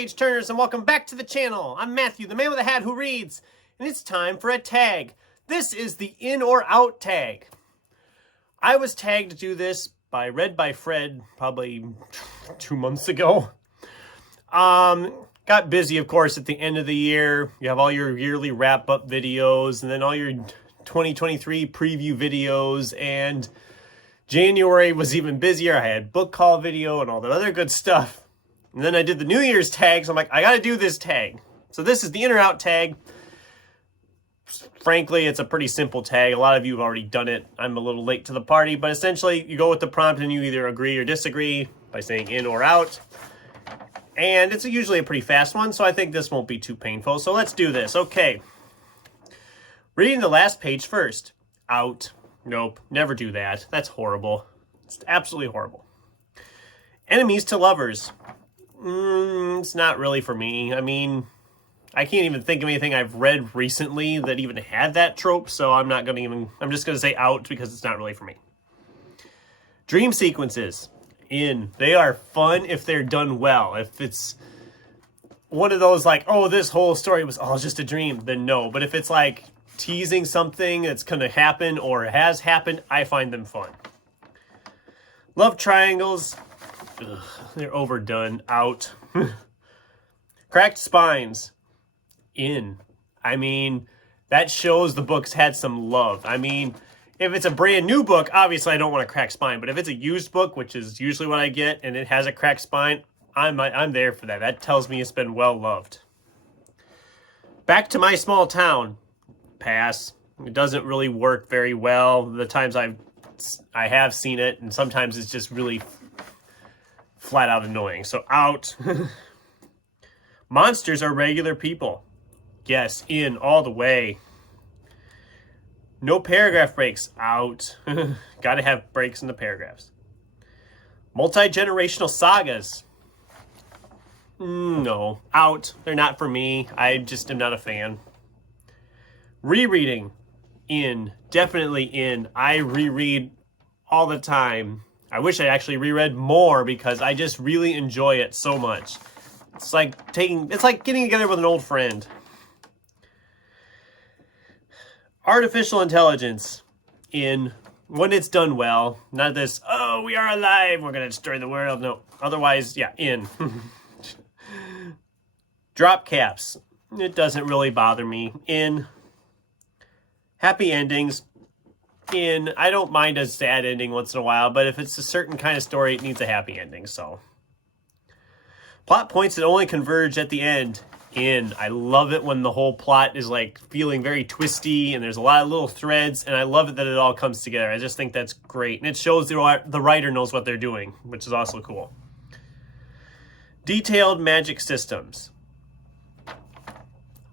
page turners, and welcome back to the channel. I'm Matthew, the man with a hat who reads, and it's time for a tag. This is the in or out tag. I was tagged to do this by Read by Fred probably 2 months ago. Got busy, of course, at the end of the year. You have all your yearly wrap-up videos, and then all your 2023 preview videos, and January was even busier. I had book call video and all that other good stuff. And then I did the New Year's tags. I'm like, I got to do this tag. So this is the in or out tag. Frankly, it's a pretty simple tag. A lot of you have already done it. I'm a little late to the party, but essentially you go with the prompt and you either agree or disagree by saying in or out. And it's usually a pretty fast one, so I think this won't be too painful. So let's do this. Okay. Reading the last page first. Out. Nope. Never do that. That's horrible. It's absolutely horrible. Enemies to lovers. It's not really for me. I mean, I can't even think of anything I've read recently that even had that trope, so I'm not going to even... I'm just going to say out because it's not really for me. Dream sequences. In. They are fun if they're done well. If it's one of those like, oh, this whole story was all just a dream, then no. But if it's like teasing something that's going to happen or has happened, I find them fun. Love triangles. Ugh, they're overdone. Out. Cracked spines. In. I mean, that shows the book's had some love. I mean, if it's a brand new book, obviously I don't want a cracked spine. But if it's a used book, which is usually what I get, and it has a cracked spine, I'm there for that. That tells me it's been well loved. Back to My Small Town. Pass. It doesn't really work very well. The times I have seen it, and sometimes it's just really flat out annoying. So out. Monsters are regular people. Yes, in all the way. No paragraph breaks. Out. Gotta have breaks in the paragraphs. Multi-generational sagas. No. Out. They're not for me. I just am not a fan. Rereading. In. Definitely in. I reread all the time. I wish I actually reread more because I just really enjoy it so much. It's like getting together with an old friend. Artificial intelligence. In. When it's done well. Not this, oh, we are alive, we're going to destroy the world. No. Otherwise, yeah, in. Drop caps. It doesn't really bother me. In. Happy endings. In. I don't mind a sad ending once in a while, but if it's a certain kind of story, it needs a happy ending, so. Plot points that only converge at the end. In. I love it when the whole plot is like feeling very twisty and there's a lot of little threads, and I love it that it all comes together. I just think that's great, and it shows the writer knows what they're doing, which is also cool. Detailed magic systems.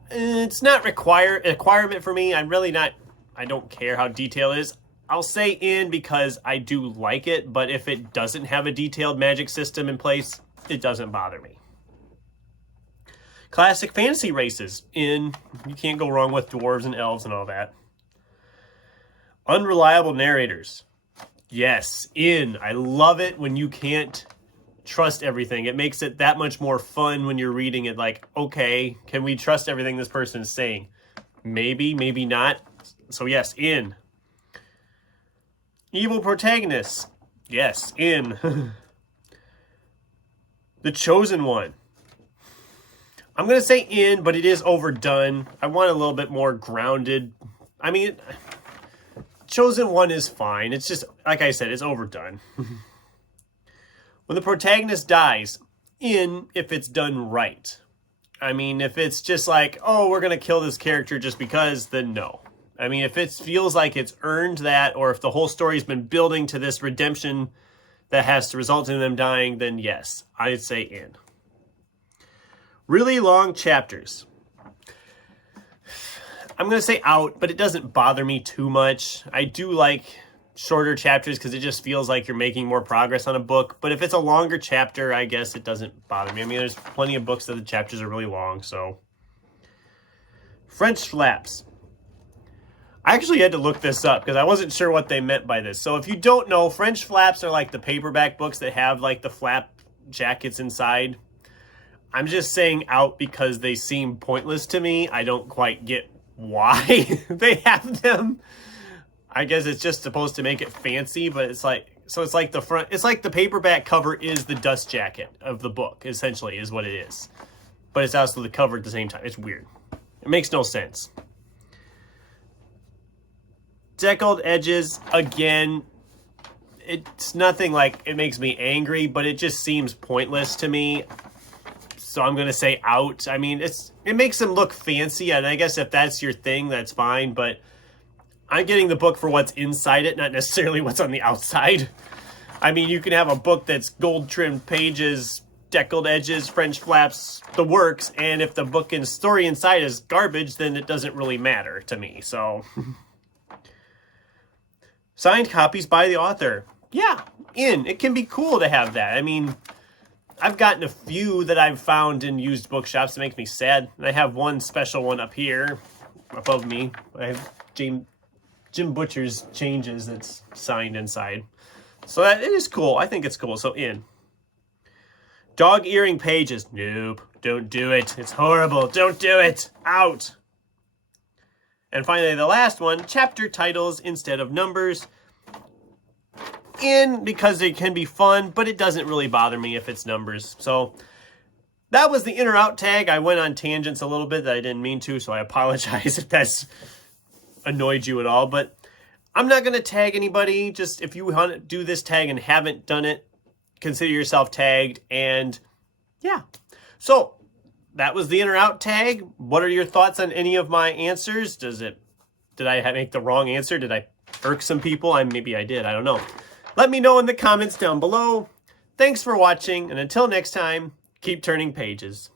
It's not a requirement for me. I'm really not... I don't care how detailed it is. I'll say in because I do like it, but if it doesn't have a detailed magic system in place, it doesn't bother me. Classic fantasy races. In. You can't go wrong with dwarves and elves and all that. Unreliable narrators. Yes. In. I love it when you can't trust everything. It makes it that much more fun when you're reading it like, okay, can we trust everything this person is saying? Maybe, maybe not. So yes, in. Evil protagonists. Yes, in. The Chosen One. I'm going to say in, but it is overdone. I want a little bit more grounded. I mean, Chosen One is fine. It's just, like I said, it's overdone. When the protagonist dies, in if it's done right. I mean, if it's just like, oh, we're going to kill this character just because, then no. I mean, if it feels like it's earned that, or if the whole story's been building to this redemption that has to result in them dying, then yes, I'd say in. Really long chapters. I'm going to say out, but it doesn't bother me too much. I do like shorter chapters because it just feels like you're making more progress on a book. But if it's a longer chapter, I guess it doesn't bother me. I mean, there's plenty of books that the chapters are really long, so. French flaps. I actually had to look this up because I wasn't sure what they meant by this. So if you don't know, French flaps are like the paperback books that have like the flap jackets inside. I'm just saying out because they seem pointless to me. I don't quite get why they have them. I guess it's just supposed to make it fancy, but it's like, so it's like the front, it's like the paperback cover is the dust jacket of the book, essentially, is what it is. But it's also the cover at the same time. It's weird. It makes no sense. Deckled Edges, again, it's nothing like it makes me angry, but it just seems pointless to me. So I'm going to say out. I mean, it makes them look fancy, and I guess if that's your thing, that's fine, but I'm getting the book for what's inside it, not necessarily what's on the outside. I mean, you can have a book that's gold-trimmed pages, deckled edges, French flaps, the works, and if the book and story inside is garbage, then it doesn't really matter to me, so... Signed copies by the author. Yeah, it can be cool to have that. I mean, I've gotten a few that I've found in used bookshops. It makes me sad. And I have one special one up here, above me. I have Jim Butcher's Changes that's signed inside. So that it is cool. I think it's cool. So Dog earring pages. Nope. Don't do it. It's horrible. Don't do it. Out. And finally, the last one, chapter titles instead of numbers. Because they can be fun, but it doesn't really bother me if it's numbers. So that was the in or out tag. I went on tangents a little bit that I didn't mean to, so I apologize if that's annoyed you at all. But I'm not going to tag anybody. Just if you want to do this tag and haven't done it, consider yourself tagged. And yeah, so that was the in or out tag. What are your thoughts on any of my answers? Did I make the wrong answer? Did I irk some people? Maybe I did. I don't know. Let me know in the comments down below. Thanks for watching, and until next time, keep turning pages.